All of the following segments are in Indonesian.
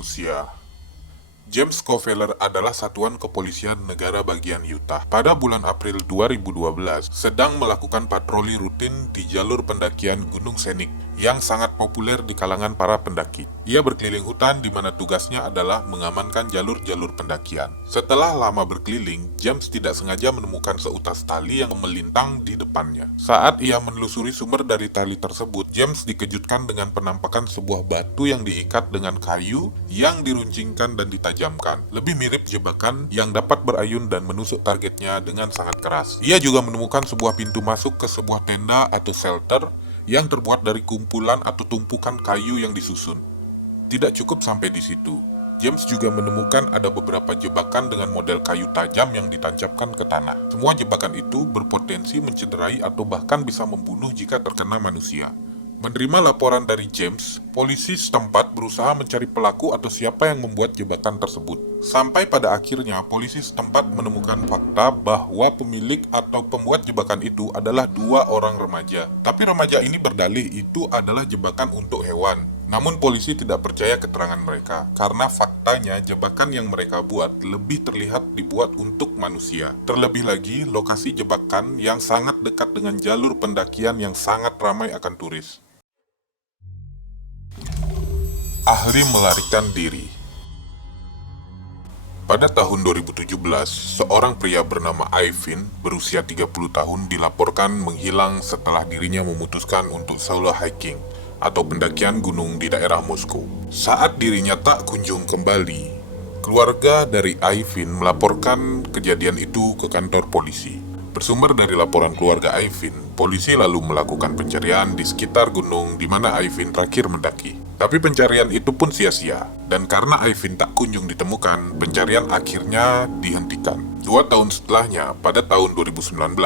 manusia. James Coveller adalah satuan kepolisian negara bagian Utah. Pada bulan April 2012, sedang melakukan patroli rutin di jalur pendakian Gunung Scenic yang sangat populer di kalangan para pendaki. Ia berkeliling hutan di mana tugasnya adalah mengamankan jalur-jalur pendakian. Setelah lama berkeliling, James tidak sengaja menemukan seutas tali yang melintang di depannya. Saat ia menelusuri sumber dari tali tersebut, James dikejutkan dengan penampakan sebuah batu yang diikat dengan kayu yang diruncingkan dan ditajamkan. Lebih mirip jebakan yang dapat berayun dan menusuk targetnya dengan sangat keras. Ia juga menemukan sebuah pintu masuk ke sebuah tenda atau shelter yang terbuat dari kumpulan atau tumpukan kayu yang disusun. Tidak cukup sampai di situ. James juga menemukan ada beberapa jebakan dengan model kayu tajam yang ditancapkan ke tanah. Semua jebakan itu berpotensi mencederai atau bahkan bisa membunuh jika terkena manusia. Menerima laporan dari James, polisi setempat berusaha mencari pelaku atau siapa yang membuat jebakan tersebut. Sampai pada akhirnya, polisi setempat menemukan fakta bahwa pemilik atau pembuat jebakan itu adalah 2 orang remaja. Tapi remaja ini berdalih itu adalah jebakan untuk hewan. Namun polisi tidak percaya keterangan mereka, karena faktanya jebakan yang mereka buat lebih terlihat dibuat untuk manusia. Terlebih lagi, lokasi jebakan yang sangat dekat dengan jalur pendakian yang sangat ramai akan turis. Ahli melarikan diri. Pada tahun 2017, seorang pria bernama Ivan berusia 30 tahun dilaporkan menghilang setelah dirinya memutuskan untuk solo hiking atau pendakian gunung di daerah Moskow. Saat dirinya tak kunjung kembali, keluarga dari Ivan melaporkan kejadian itu ke kantor polisi. Bersumber dari laporan keluarga Ivan, polisi lalu melakukan pencarian di sekitar gunung di mana Ivan terakhir mendaki. Tapi pencarian itu pun sia-sia, dan karena Ivan tak kunjung ditemukan, pencarian akhirnya dihentikan. 2 tahun setelahnya, pada tahun 2019,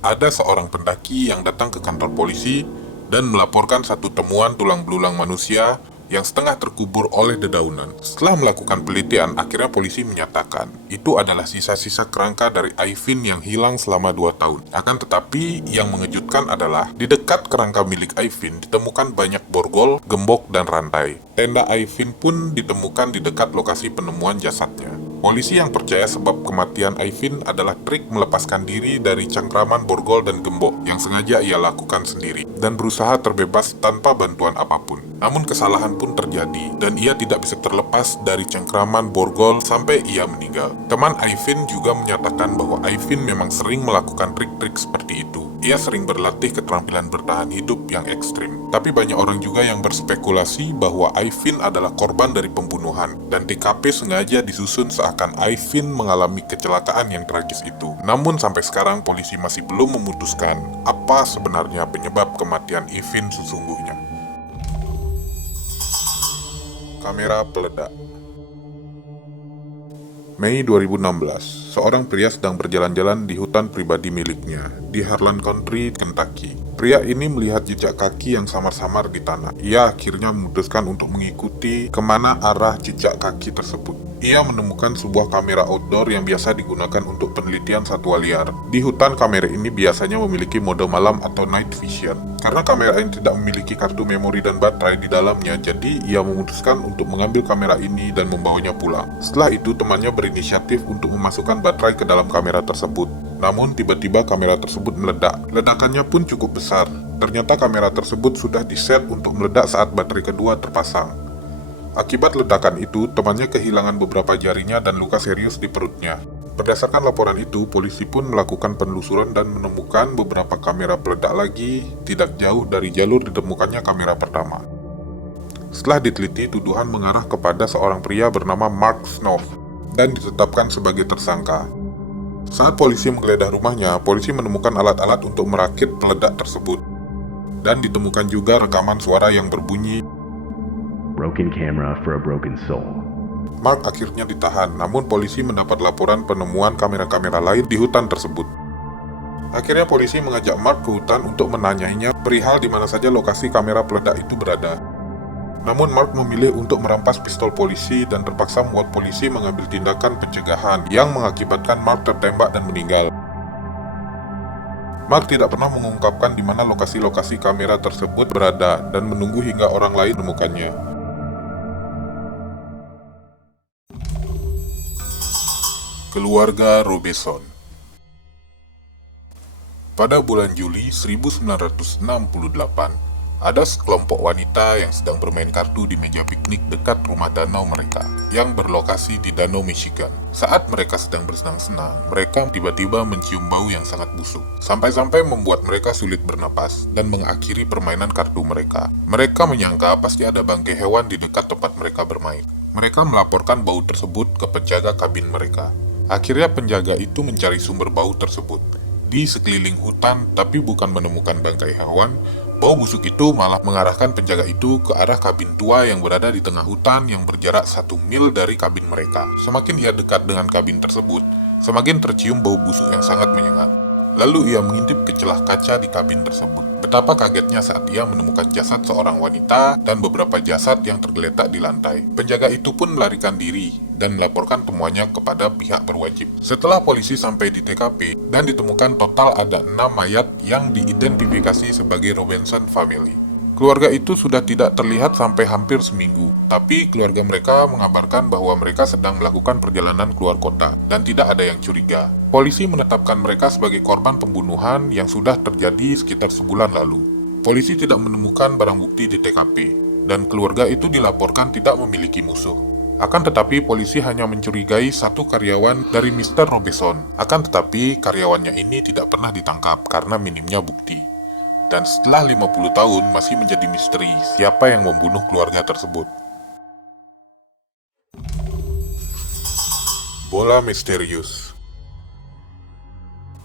ada seorang pendaki yang datang ke kantor polisi dan melaporkan satu temuan tulang belulang manusia yang setengah terkubur oleh dedaunan. Setelah melakukan penelitian, akhirnya polisi menyatakan itu adalah sisa-sisa kerangka dari Ivan yang hilang selama 2 tahun. Akan tetapi, yang mengejutkan adalah di dekat kerangka milik Ivan ditemukan banyak borgol, gembok, dan rantai. Tenda Ivan pun ditemukan di dekat lokasi penemuan jasadnya. Polisi yang percaya sebab kematian Ivan adalah trik melepaskan diri dari cengkraman borgol dan gembok yang sengaja ia lakukan sendiri dan berusaha terbebas tanpa bantuan apapun. Namun kesalahan pun terjadi dan ia tidak bisa terlepas dari cengkraman borgol sampai ia meninggal. Teman Ivan juga menyatakan bahwa Ivan memang sering melakukan trik-trik seperti itu. Ia sering berlatih keterampilan bertahan hidup yang ekstrim. Tapi banyak orang juga yang berspekulasi bahwa Ivan adalah korban dari pembunuhan dan TKP sengaja disusun seakan Ivan mengalami kecelakaan yang tragis itu. Namun sampai sekarang polisi masih belum memutuskan apa sebenarnya penyebab kematian Ivan sesungguhnya. Kamera peledak. Mei 2016, seorang pria sedang berjalan-jalan di hutan pribadi miliknya di Harlan County, Kentucky. Pria ini melihat jejak kaki yang samar-samar di tanah. Ia akhirnya memutuskan untuk mengikuti kemana arah jejak kaki tersebut. Ia menemukan sebuah kamera outdoor yang biasa digunakan untuk penelitian satwa liar. Di hutan, kamera ini biasanya memiliki mode malam atau night vision. Karena kamera ini tidak memiliki kartu memori dan baterai di dalamnya, jadi ia memutuskan untuk mengambil kamera ini dan membawanya pulang. Setelah itu, temannya berinisiatif untuk memasukkan baterai ke dalam kamera tersebut. Namun tiba-tiba kamera tersebut meledak. Ledakannya pun cukup besar. Ternyata kamera tersebut sudah diset untuk meledak saat baterai kedua terpasang. Akibat ledakan itu, temannya kehilangan beberapa jarinya dan luka serius di perutnya. Berdasarkan laporan itu, polisi pun melakukan penelusuran dan menemukan beberapa kamera peledak lagi tidak jauh dari jalur ditemukannya kamera pertama. Setelah diteliti, tuduhan mengarah kepada seorang pria bernama Mark Snow dan ditetapkan sebagai tersangka. Saat polisi menggeledah rumahnya, polisi menemukan alat-alat untuk merakit peledak tersebut. Dan ditemukan juga rekaman suara yang berbunyi, "Broken camera for a broken soul." Mark akhirnya ditahan, namun polisi mendapat laporan penemuan kamera-kamera lain di hutan tersebut. Akhirnya polisi mengajak Mark ke hutan untuk menanyainya perihal di mana saja lokasi kamera peledak itu berada. Namun Mark memilih untuk merampas pistol polisi dan terpaksa membuat polisi mengambil tindakan pencegahan yang mengakibatkan Mark tertembak dan meninggal. Mark tidak pernah mengungkapkan di mana lokasi-lokasi kamera tersebut berada dan menunggu hingga orang lain menemukannya. Keluarga Robeson. Pada bulan Juli 1968, ada sekelompok wanita yang sedang bermain kartu di meja piknik dekat rumah danau mereka, yang berlokasi di Danau Michigan. Saat mereka sedang bersenang-senang, mereka tiba-tiba mencium bau yang sangat busuk, sampai-sampai membuat mereka sulit bernapas dan mengakhiri permainan kartu mereka. Mereka menyangka pasti ada bangkai hewan di dekat tempat mereka bermain. Mereka melaporkan bau tersebut ke penjaga kabin mereka. Akhirnya penjaga itu mencari sumber bau tersebut di sekeliling hutan, tapi bukan menemukan bangkai hewan. Bau busuk itu malah mengarahkan penjaga itu ke arah kabin tua yang berada di tengah hutan yang berjarak 1 mil dari kabin mereka. Semakin ia dekat dengan kabin tersebut, semakin tercium bau busuk yang sangat menyengat. Lalu ia mengintip ke celah kaca di kabin tersebut. Betapa kagetnya saat ia menemukan jasad seorang wanita dan beberapa jasad yang tergeletak di lantai. Penjaga itu pun melarikan diri dan melaporkan temuannya kepada pihak berwajib. Setelah polisi sampai di TKP dan ditemukan total ada 6 mayat yang diidentifikasi sebagai Robinson family. Keluarga itu sudah tidak terlihat sampai hampir seminggu, tapi keluarga mereka mengabarkan bahwa mereka sedang melakukan perjalanan keluar kota dan tidak ada yang curiga. Polisi menetapkan mereka sebagai korban pembunuhan yang sudah terjadi sekitar sebulan lalu. Polisi tidak menemukan barang bukti di TKP, dan keluarga itu dilaporkan tidak memiliki musuh. Akan tetapi polisi hanya mencurigai satu karyawan dari Mr. Robeson. Akan tetapi karyawannya ini tidak pernah ditangkap karena minimnya bukti. Dan setelah 50 tahun masih menjadi misteri siapa yang membunuh keluarga tersebut. Bola misterius.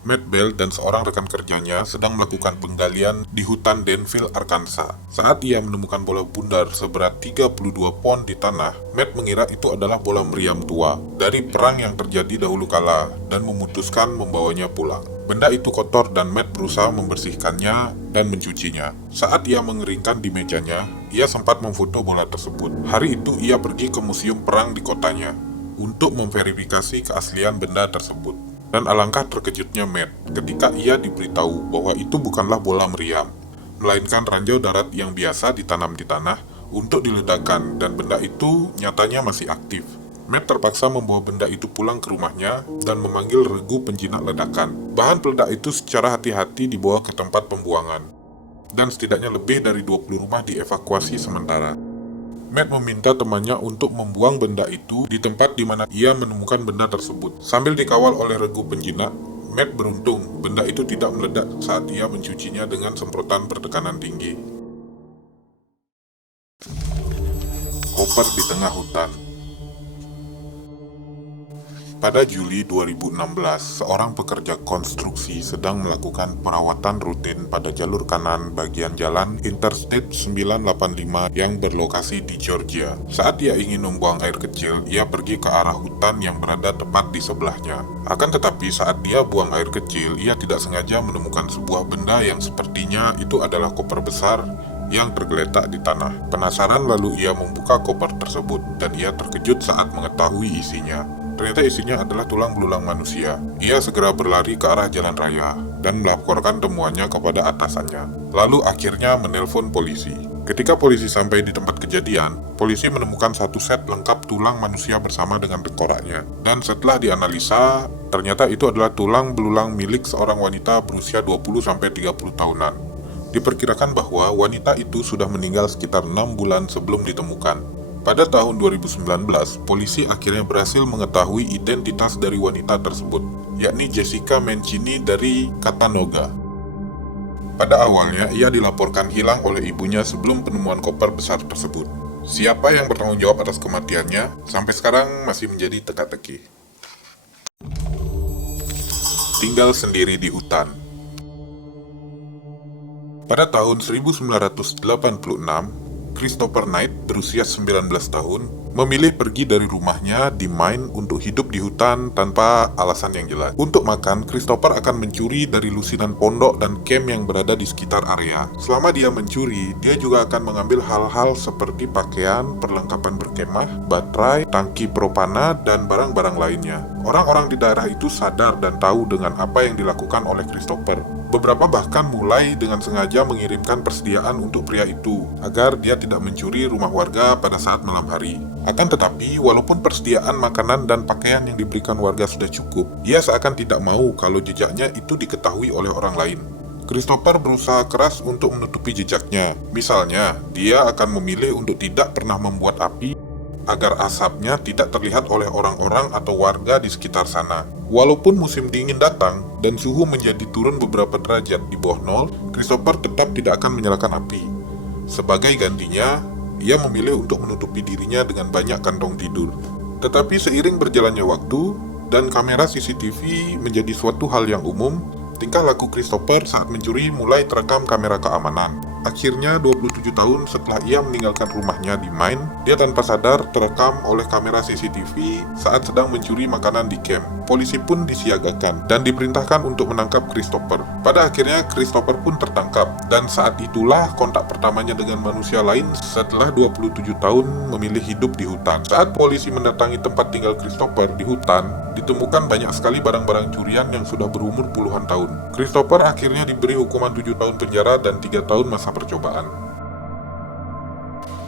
Matt Bell dan seorang rekan kerjanya sedang melakukan penggalian di hutan Denville, Arkansas. Saat ia menemukan bola bundar seberat 32 pon di tanah, Matt mengira itu adalah bola meriam tua dari perang yang terjadi dahulu kala dan memutuskan membawanya pulang. Benda itu kotor dan Matt berusaha membersihkannya dan mencucinya. Saat ia mengeringkan di mejanya, ia sempat memfoto bola tersebut. Hari itu ia pergi ke museum perang di kotanya untuk memverifikasi keaslian benda tersebut. Dan alangkah terkejutnya Matt ketika ia diberitahu bahwa itu bukanlah bola meriam, melainkan ranjau darat yang biasa ditanam di tanah untuk diledakkan, dan benda itu nyatanya masih aktif. Matt terpaksa membawa benda itu pulang ke rumahnya dan memanggil regu penjinak ledakan. Bahan peledak itu secara hati-hati dibawa ke tempat pembuangan, dan setidaknya lebih dari 20 rumah dievakuasi sementara. Matt meminta temannya untuk membuang benda itu di tempat di mana ia menemukan benda tersebut. Sambil dikawal oleh regu penjinak, Matt beruntung benda itu tidak meledak saat ia mencucinya dengan semprotan bertekanan tinggi. Koper di tengah hutan. Pada Juli 2016, seorang pekerja konstruksi sedang melakukan perawatan rutin pada jalur kanan bagian jalan Interstate 985 yang berlokasi di Georgia. Saat ia ingin membuang air kecil, ia pergi ke arah hutan yang berada tepat di sebelahnya. Akan tetapi saat dia buang air kecil, ia tidak sengaja menemukan sebuah benda yang sepertinya itu adalah koper besar yang tergeletak di tanah. Penasaran lalu ia membuka koper tersebut dan ia terkejut saat mengetahui isinya. Ternyata isinya adalah tulang belulang manusia. Ia segera berlari ke arah jalan raya dan melaporkan temuannya kepada atasannya. Lalu akhirnya menelpon polisi. Ketika polisi sampai di tempat kejadian, polisi menemukan satu set lengkap tulang manusia bersama dengan tengkoraknya. Dan setelah dianalisa, ternyata itu adalah tulang belulang milik seorang wanita berusia 20-30 tahunan. Diperkirakan bahwa wanita itu sudah meninggal sekitar 6 bulan sebelum ditemukan. Pada tahun 2019, polisi akhirnya berhasil mengetahui identitas dari wanita tersebut, yakni Jessica Mancini dari Chattanooga. Pada awalnya, ia dilaporkan hilang oleh ibunya sebelum penemuan koper besar tersebut. Siapa yang bertanggung jawab atas kematiannya, sampai sekarang masih menjadi teka-teki. Tinggal sendiri di hutan. Pada tahun 1986, Christopher Knight berusia 19 tahun memilih pergi dari rumahnya di Maine untuk hidup di hutan tanpa alasan yang jelas. Untuk makan, Christopher akan mencuri dari lusinan pondok dan camp yang berada di sekitar area. Selama dia mencuri, dia juga akan mengambil hal-hal seperti pakaian, perlengkapan berkemah, baterai, tangki propana, dan barang-barang lainnya. Orang-orang di daerah itu sadar dan tahu dengan apa yang dilakukan oleh Christopher. Beberapa bahkan mulai dengan sengaja mengirimkan persediaan untuk pria itu, agar dia tidak mencuri rumah warga pada saat malam hari. Akan tetapi, walaupun persediaan makanan dan pakaian yang diberikan warga sudah cukup, ia seakan tidak mau kalau jejaknya itu diketahui oleh orang lain. Christopher berusaha keras untuk menutupi jejaknya. Misalnya, dia akan memilih untuk tidak pernah membuat api agar asapnya tidak terlihat oleh orang-orang atau warga di sekitar sana. Walaupun musim dingin datang dan suhu menjadi turun beberapa derajat di bawah nol, Christopher tetap tidak akan menyalakan api. Sebagai gantinya, ia memilih untuk menutupi dirinya dengan banyak kantong tidur. Tetapi seiring berjalannya waktu dan kamera CCTV menjadi suatu hal yang umum, tingkah laku Christopher saat mencuri mulai terekam kamera keamanan. Akhirnya 27 tahun setelah ia meninggalkan rumahnya di Maine, dia tanpa sadar terekam oleh kamera CCTV saat sedang mencuri makanan di camp. Polisi pun disiagakan dan diperintahkan untuk menangkap Christopher. Pada akhirnya Christopher pun tertangkap, dan saat itulah kontak pertamanya dengan manusia lain setelah 27 tahun memilih hidup di hutan. Saat polisi mendatangi tempat tinggal Christopher di hutan, ditemukan banyak sekali barang-barang curian yang sudah berumur puluhan tahun. Christopher akhirnya diberi hukuman 7 tahun penjara dan 3 tahun masa percobaan.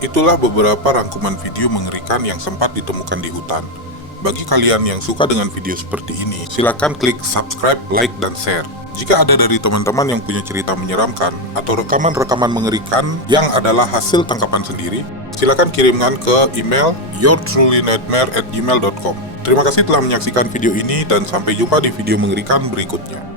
Itulah beberapa rangkuman video mengerikan yang sempat ditemukan di hutan. Bagi kalian yang suka dengan video seperti ini, silakan klik subscribe, like, dan share. Jika ada dari teman-teman yang punya cerita menyeramkan atau rekaman-rekaman mengerikan yang adalah hasil tangkapan sendiri, silakan kirimkan ke email yourtrulynightmare@gmail.com. Terima kasih telah menyaksikan video ini dan sampai jumpa di video mengerikan berikutnya.